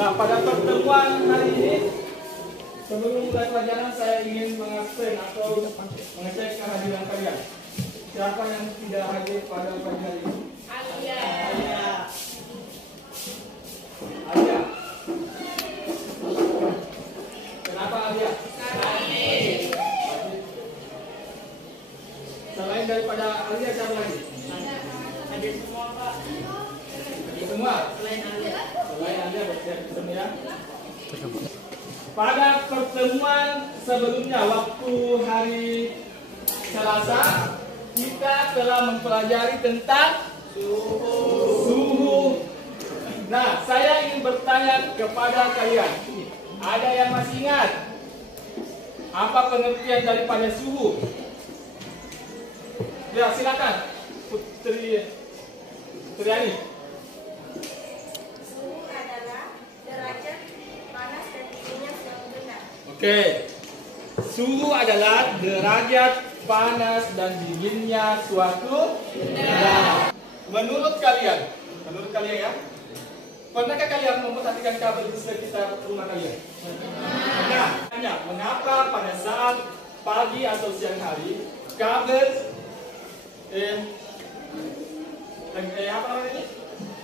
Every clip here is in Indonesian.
Nah, pada pertemuan hari ini, sebelum mulai pelajaran, saya ingin mengabsen atau mengecek kehadiran kalian. Siapa yang tidak hadir pada pagi hari ini? Alia. Alia. Kenapa Alia? Selain daripada Alia, siapa lagi? Hadir semua, Pak. Hadir semua? Selain Alia. Selain Alia, bersiap semua. Pada pertemuan sebelumnya, waktu hari Selasa, kita telah mempelajari tentang suhu. Nah, saya ingin bertanya kepada kalian, ada yang masih ingat apa pengertian daripada suhu? Ya, silakan, Putri Ali. Suhu adalah derajat panas dan dinginnya suatu benda. Oke. Suhu adalah derajat panas dan dinginnya suatu benda. Menurut kalian ya, pernahkah kalian memperhatikan kabel di sekitar rumah kalian? Nah, mengapa pada saat pagi atau siang hari kabel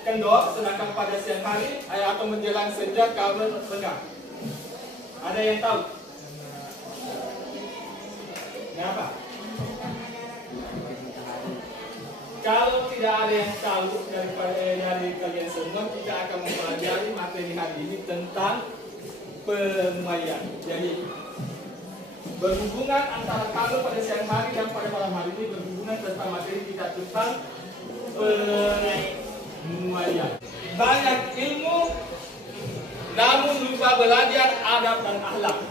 kendor, sedangkan pada siang hari atau menjelang senja kabel lengang? Ada yang tahu? Kenapa? Kalau tidak ada yang tahu dari kalian semua, kita akan mempelajari materi hari ini tentang pemuaian. Jadi berhubungan antara kabel pada siang hari dan pada malam hari ini berhubungan tentang materi kita tentang pemuaian. Banyak ilmu, namun lupa belajar adab dan akhlak.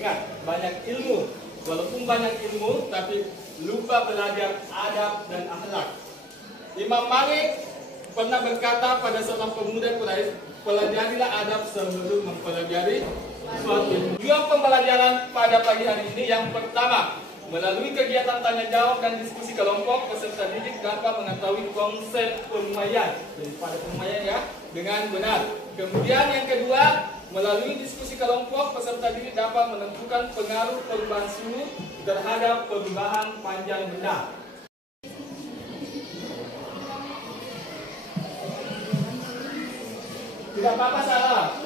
Ingat, banyak ilmu, walaupun banyak ilmu, tapi lupa belajar adab dan akhlak. Imam Malik pernah berkata pada seorang pemuda Quraisy, pelajarilah adab sebelum mempelajari suatu ilmu. Tujuan pembelajaran pada pagi hari ini yang pertama, melalui kegiatan tanya jawab dan diskusi kelompok, peserta didik dapat mengetahui konsep pemuaian daripada pemuaian ya dengan benar. Kemudian yang kedua, melalui diskusi kelompok, peserta didik dapat menentukan pengaruh perubahan suhu terhadap perubahan panjang benda. Tidak apa-apa salah.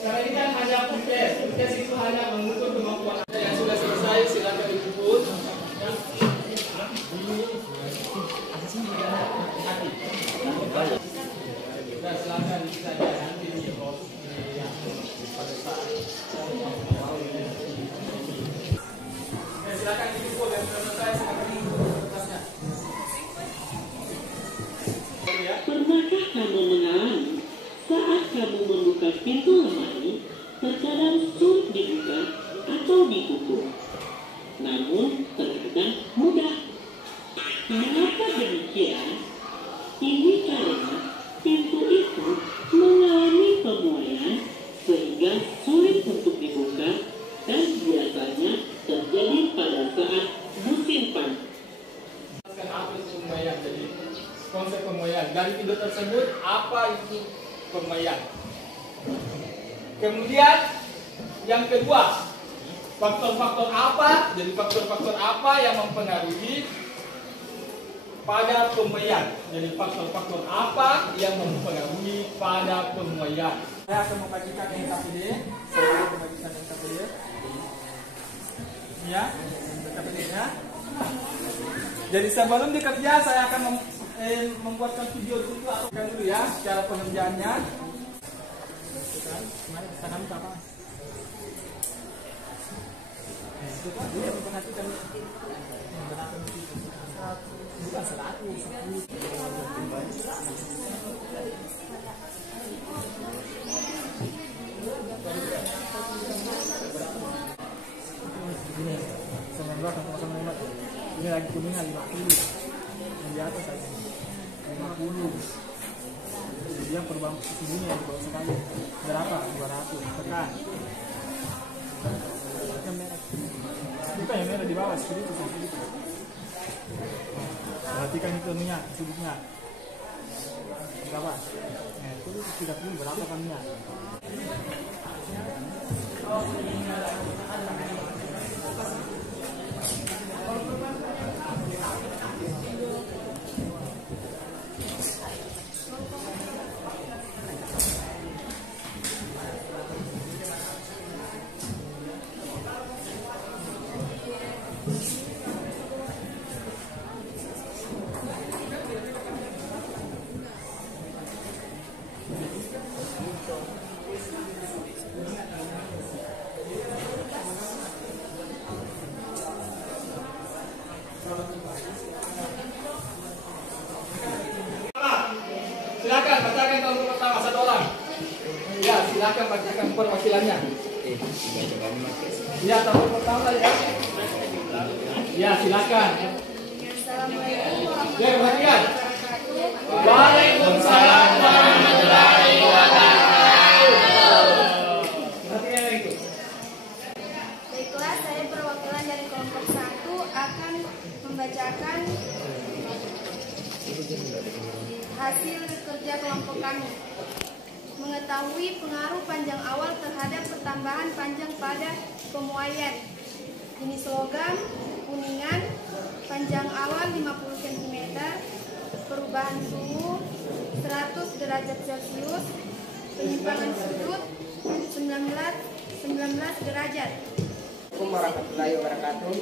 Karena ini kan hanya tes. Tes itu hanya mengukur kemampuan Anda. Yang sudah selesai silakan dijemput. Dan silakan saja nanti di pada saat silakan dijemput dan sudah selesai silakan dijemput kertasnya. Pernahkah kamu mengalami saat kamu membuka pintu lemari, terkadang sulit dibuka atau ditutup, namun terkadang mudah? Mengapa demikian? Ini karena pintu itu mengalami pemuaian sehingga sulit untuk dibuka dan biasanya terjadi pada saat musim panas. Apa itu pemuaian? Jadi konsep pemuaian dari pintu tersebut, apa itu pemuaian? Kemudian yang kedua, faktor-faktor apa? Jadi faktor-faktor apa yang mempengaruhi pada pemuaian? Jadi faktor-faktor apa yang mempengaruhi pada pemuaian? Saya akan membagikan NKPD. Ya, NKPD-nya. Jadi sebelum dikerja saya akan membuatkan video dulu atau dulu ya cara pengerjaannya. Tangan apa? Itu kan dia memperhatikan bukan 100. Ini 19,05. Ini lagi kuningan 50. Yang di atas aja 50. Dia perubahan tingginya di bawah sekali. Berapa? 200. Tekan. Tekan merah. Bukan yang merah di bawah, seperti itu. Perhatikan itu sudutnya. Berapa? Itu tidak punya berapa kan ya? Silakan bacakan kelompok pertama satu orang. Ya, silakan bacakan perwakilannya. Ya, kelompok pertama ya. Ya, silakan. Assalamualaikum Ya, perhatikan. wabarakatuh. Waalaikumsalam warahmatullahi wabarakatuh. Perhatikan yang itu. Baiklah, saya perwakilan dari kelompok 1 akan membacakan hasil kerja kelompok kami. Mengetahui pengaruh panjang awal terhadap pertambahan panjang pada pemuaian. Jenis logam, kuningan, panjang awal 50 cm, perubahan suhu 100 derajat Celcius, penyimpangan sudut 19 derajat. Assalamualaikum warahmatullahi wabarakatuh.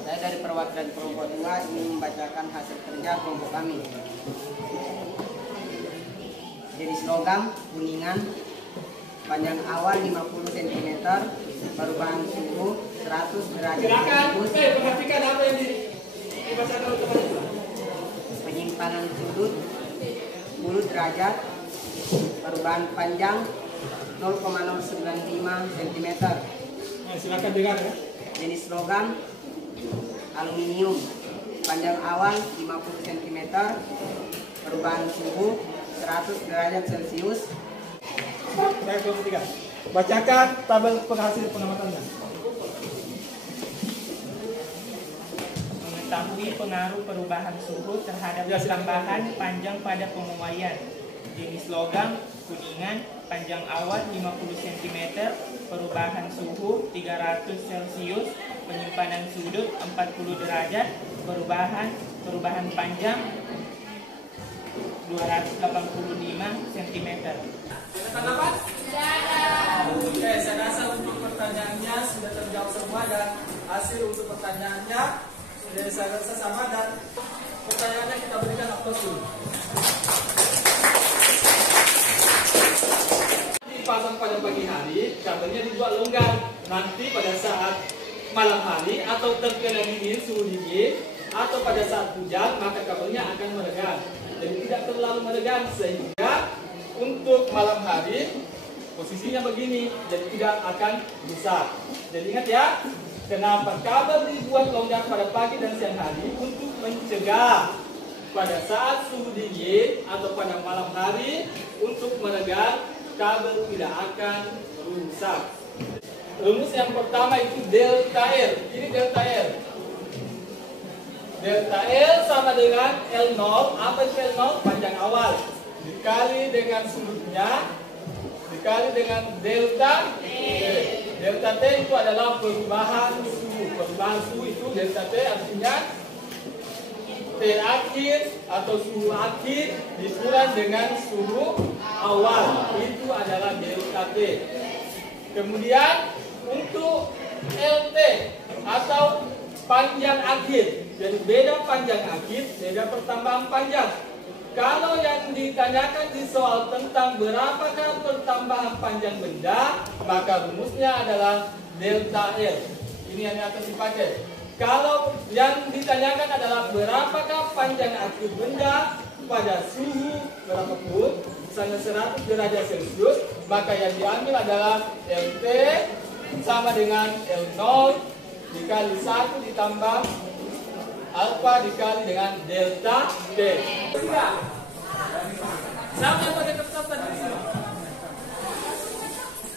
Saya dari perwakilan kelompok 2 ingin membacakan hasil kerja kelompok kami. Jenis logam kuningan, panjang awal 50 cm, perubahan suhu 100 derajat Silakan. Celcius, Perhatikan apa yang dibacakan oleh teman-teman. penyimpanan sudut 10 derajat, perubahan panjang 0,095 cm. Nah, silakan dengar ya. Jenis logam aluminium, panjang awal 50 cm, perubahan suhu 100 derajat Celcius. Saya kelompok 3. Bacakan tabel penghasil pengamatannya. Mengetahui pengaruh perubahan suhu terhadap Ya, silakan. pertambahan panjang pada pemuaian. Jenis logam kuningan, panjang awal 50 cm, perubahan suhu 300 Celcius, penyimpanan sudut 40 derajat, perubahan panjang 285 cm. Tanggapan? Oke, saya rasa untuk pertanyaannya sudah terjawab semua dan hasil untuk pertanyaannya sudah saya rasa sama dan pertanyaannya kita berikan aplaus dulu. Dipasang pada pagi hari, kabelnya dibuat longgar. Nanti pada saat malam hari atau terkena dingin, suhu dingin, atau pada saat hujan, maka kabelnya akan meregang. Jadi tidak terlalu meregang sehingga untuk malam hari posisinya begini, jadi tidak akan rusak. Jadi ingat ya, kenapa kabel dibuat longgar pada pagi dan siang hari untuk mencegah pada saat suhu dingin atau pada malam hari untuk meregang, kabel tidak akan rusak. Rumus yang pertama itu delta R. Ini delta R. Delta L sama dengan L0. Apa itu L0? Panjang awal dikali dengan sudutnya dikali dengan delta T. Delta T itu adalah perubahan suhu. Perubahan suhu itu delta T artinya T akhir atau suhu akhir dikurang dengan suhu awal. Itu adalah delta T. Kemudian untuk LT atau panjang akhir. Jadi beda panjang akhir, beda pertambahan panjang. Kalau yang ditanyakan di soal tentang berapakah pertambahan panjang benda, maka rumusnya adalah delta L. Ini yang akan dipakai. Kalau yang ditanyakan adalah berapakah panjang akhir benda pada suhu berapapun, misalnya 100 derajat Celcius, maka yang diambil adalah LT sama dengan L0 dikali 1 ditambah alfa dikali dengan delta T. Siapa yang pakai kertas tadi di sini?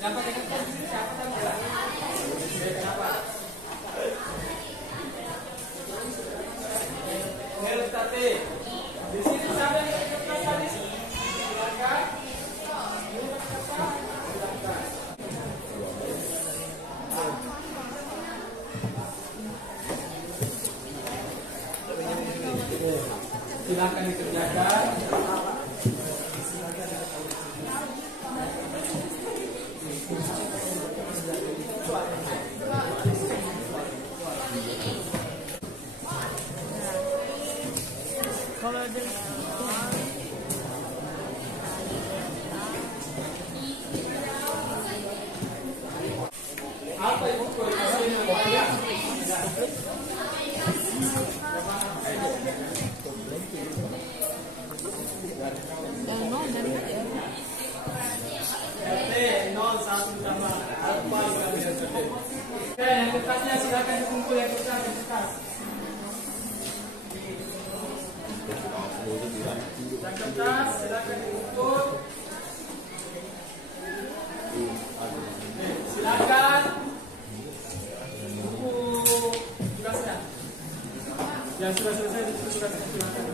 Yang pakai kertas di sini siapa tadi? Kenapa? kata T. Di sini siapa yang pakai kertas tadi? Silakan. Ini pakai kertas. Silakan. Silakan dikerjakan. Apa ibu koordinasi dengan saya? RT 01 tambah alfa dikali RT. Oke, yang kertasnya silakan dikumpul yang kertas. Yang kertas silakan dikumpul. Silakan. Buku tugasnya. Yang sudah selesai silakan.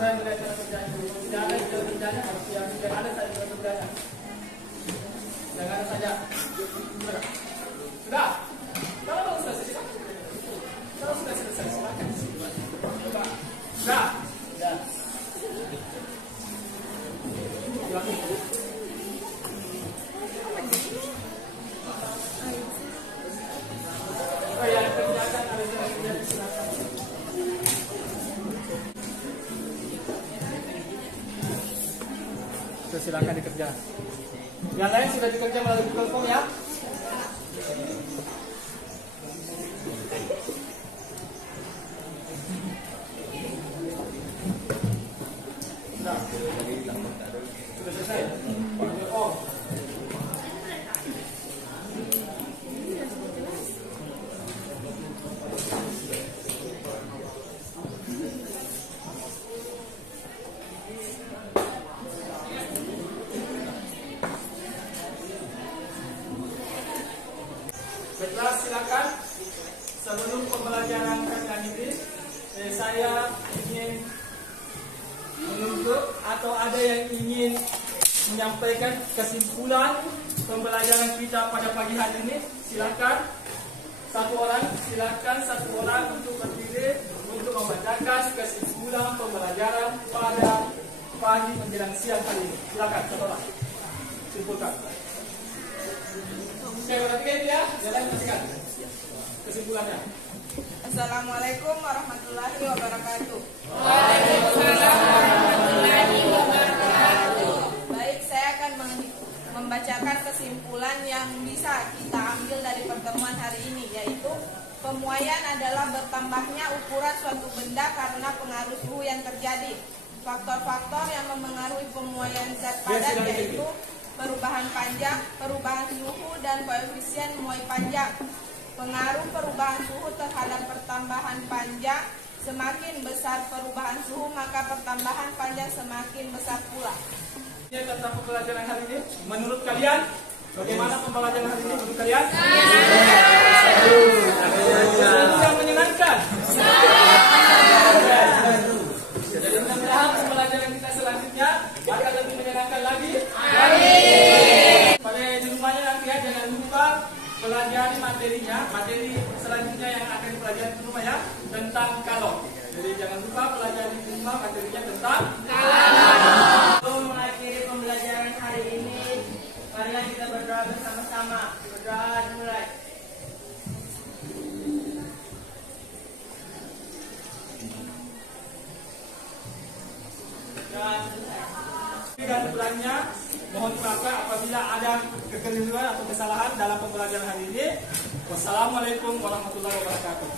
Saya melihat cara kerjanya dulu. Tidak ada cara kerjanya harus yang ada saya cara kerjanya. Jangan ada saja. Sudah. Kalau sudah selesai. Kalau sudah selesai silakan. Sudah. Sudah. Silakan. Oh ya, kerjakan ada cara kerja silakan. Silakan dikerjakan. Yang lain sudah dikerja melalui Google Form ya. Sudah selesai. Google Form. Baiklah, silakan. Sebelum pembelajaran kali ini, saya ingin menunjuk atau ada yang ingin menyampaikan kesimpulan pembelajaran kita pada pagi hari ini. Silakan satu orang untuk berdiri untuk membacakan kesimpulan pembelajaran pada pagi menjelang siang hari ini. Silakan satu orang. Simpulkan. Saya perhatikan itu ya, jalan perhatikan kesimpulannya. Assalamualaikum warahmatullahi wabarakatuh. Waalaikumsalam warahmatullahi wabarakatuh. Baik, saya akan membacakan kesimpulan yang bisa kita ambil dari pertemuan hari ini, yaitu pemuaian adalah bertambahnya ukuran suatu benda karena pengaruh suhu yang terjadi. Faktor-faktor yang mempengaruhi pemuaian zat padat yaitu perubahan panjang, perubahan suhu, dan koefisien muai panjang. Pengaruh perubahan suhu terhadap pertambahan panjang, semakin besar perubahan suhu maka pertambahan panjang semakin besar pula. Ini tentang pembelajaran hari ini. Menurut kalian, bagaimana pembelajaran hari ini? Menurut kalian? Yang menyenangkan. Jadi mudah-mudahan pembelajaran kita selanjutnya akan lebih menyenangkan lagi. Pada di rumahnya nanti ya, jangan lupa pelajari materinya, materi selanjutnya yang akan dipelajari di rumah ya, tentang kalau. Jadi jangan lupa pelajari di rumah materinya tentang kalau. Sebelum mengakhiri pembelajaran hari ini, marilah kita berdoa bersama-sama. Berdoa dimulai. Dan selanjutnya mohon maaf apabila ada kekeliruan atau kesalahan dalam pembelajaran hari ini. Wassalamualaikum warahmatullahi wabarakatuh.